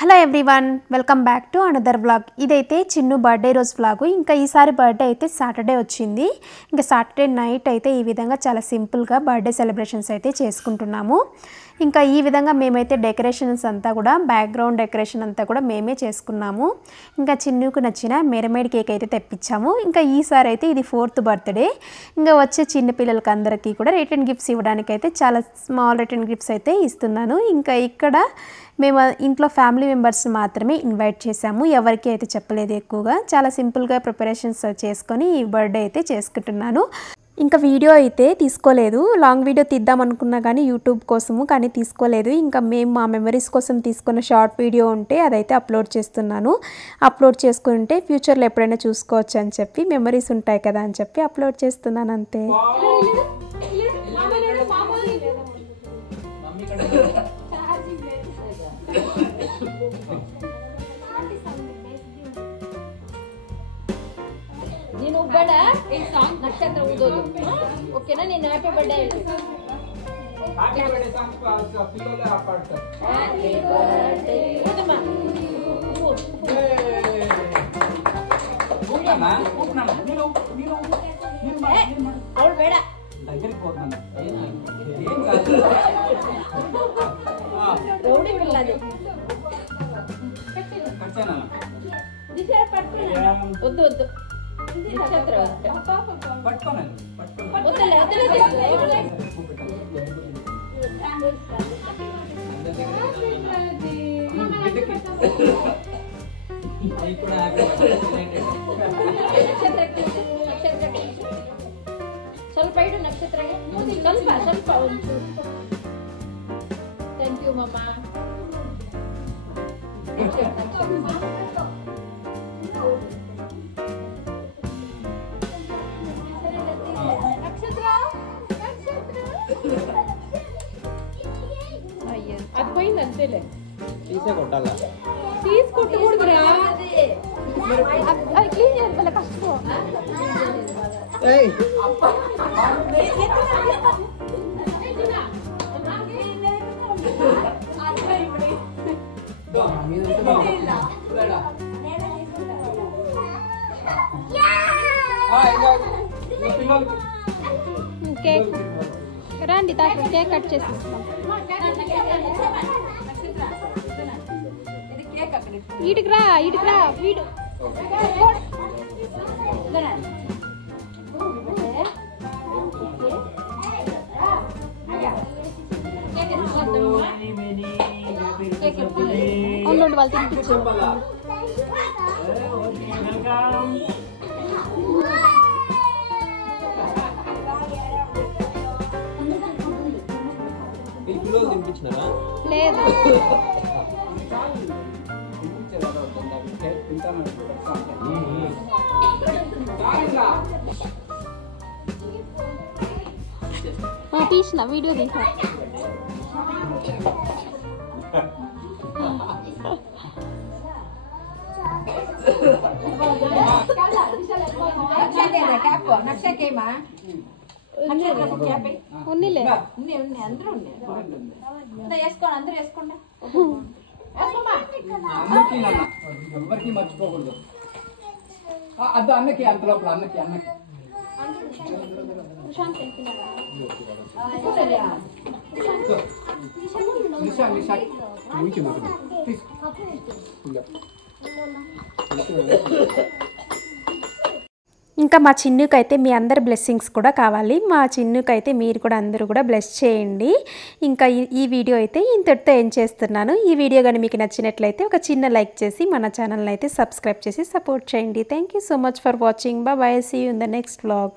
Hello everyone, welcome back to another vlog. ఇదైతే Chinnu birthday రోజు vlog. ఇంకా ఈసారి బర్త్డే అయితే సాటర్డే వచ్చింది. ఇంకా సాటర్డే నైట్ అయితే ఈ విధంగా చాలా సింపుల్గా బర్త్డే సెలబ్రేషన్స్ అయితే చేసుకుంటున్నాము. ఇంకా ఈ విధంగా మేమైతే డెకరేషన్స్ అంతా కూడా బ్యాక్గ్రౌండ్ డెకరేషన్ అంతా కూడా మేమే చేసుకున్నాము. ఇంకా చిన్నుకు నచ్చిన మెరమైడ్ కేక్ అయితే తెప్పించాము. ఇంకా ఈసారి అయితే ఇది 4th బర్త్డే. ఇంకా వచ్చే చిన్న పిల్లలకి అందరికీ కూడా రిటర్న్ గిఫ్ట్స్ ఇవ్వడానికి అయితే చాలా స్మాల్ రిటర్న్ గిఫ్ట్స్ అయితే ఇస్తున్నాను. ఇంకా ఇక్కడ మేము ఇంట్లో ఫ్యామిలీ మెంబర్స్ మాత్రమే ఇన్వైట్ చేశాము. ఎవరికి అయితే చెప్పలేదు. ఎక్కువగా చాలా సింపుల్గా ప్రిపరేషన్స్ చేసుకొని ఈ బర్త్డే అయితే చేసుకుంటున్నాను. ఇంకా వీడియో అయితే తీసుకోలేదు. లాంగ్ వీడియో తీద్దాం అనుకున్నా కానీ యూట్యూబ్ కోసము, కానీ తీసుకోలేదు. ఇంకా మేము మా మెమరీస్ కోసం తీసుకున్న షార్ట్ వీడియో ఉంటే అదైతే అప్లోడ్ చేస్తున్నాను. అప్లోడ్ చేసుకుంటే ఫ్యూచర్లో ఎప్పుడైనా చూసుకోవచ్చు అని చెప్పి, మెమరీస్ ఉంటాయి కదా అని చెప్పి అప్లోడ్ చేస్తున్నాను అంతే. ನೀನು ಬೇಡ ಈ ಸಾಂಗ್ ನಕ್ಷತ್ರ ಓದೋದು ಓಕೆನಾ? ನೀನು ಹ್ಯಾಪಿ ಬರ್ತ್ಡೇ ಹೇಳು. ಹ್ಯಾಪಿ ಬರ್ತ್ಡೇ ಸಾಂಗ್ ಪಿಲ್ಲೋಲೆ ಹಾಪಾಡ್ತ. ಹ್ಯಾಪಿ ಬರ್ತ್ಡೇ ಓದಮ್ಮ. ಓದಮ್ಮ ನೀನು ಅವಳು ಬೇಡ దగ్గరికి పోతాను. ఏం కాదు రౌడీ పిల్లది కచ్చానా దిశ పట్టుకో. వద్దు వద్దు నక్షత్ర పట్టుకోనండి. వద్దలే వద్దలే ಸ್ವಲ್ಪ ಇಡು ನಕ್ಷತ್ರಗೆ. ಸ್ವಲ್ಪ ಸ್ವಲ್ಪ ಒಂಚೂರು. ಥ್ಯಾಂಕ್ ಯು ಮಮ್ಮ. అది పోయింది అంతేలే. తీసే కొట్టాలా? తీసి కొట్టకూడదురా. అది క్లీన్ చేయాలి కష్టం. కేక్ రండి, కేక్ కట్ చేసిస్తాం. ఇటుకు రా వీడు. ఉండు వాళ్ళు తినిపించు. లేదు తీసిన వీడియో తీసా. ఉన్నిలే అందరూ వేసుకోండి, అందరూ వేసుకోండి. ఎవరికి మర్చిపోకూడదు. అది అన్నకి అంత లోపల అన్నకి ఇంకా మా చిన్నుకైతే మీ అందరి బ్లెస్సింగ్స్ కూడా కావాలి. మా చిన్నుకైతే మీరు కూడా అందరూ కూడా బ్లెస్ చేయండి. ఇంకా ఈ వీడియో అయితే ఇంతటితో ఏం చేస్తున్నాను. ఈ వీడియో కానీ మీకు నచ్చినట్లయితే ఒక చిన్న లైక్ చేసి మన ఛానల్ని అయితే సబ్స్క్రైబ్ చేసి సపోర్ట్ చేయండి. Thank you so much for watching. Bye. See you in the next vlog.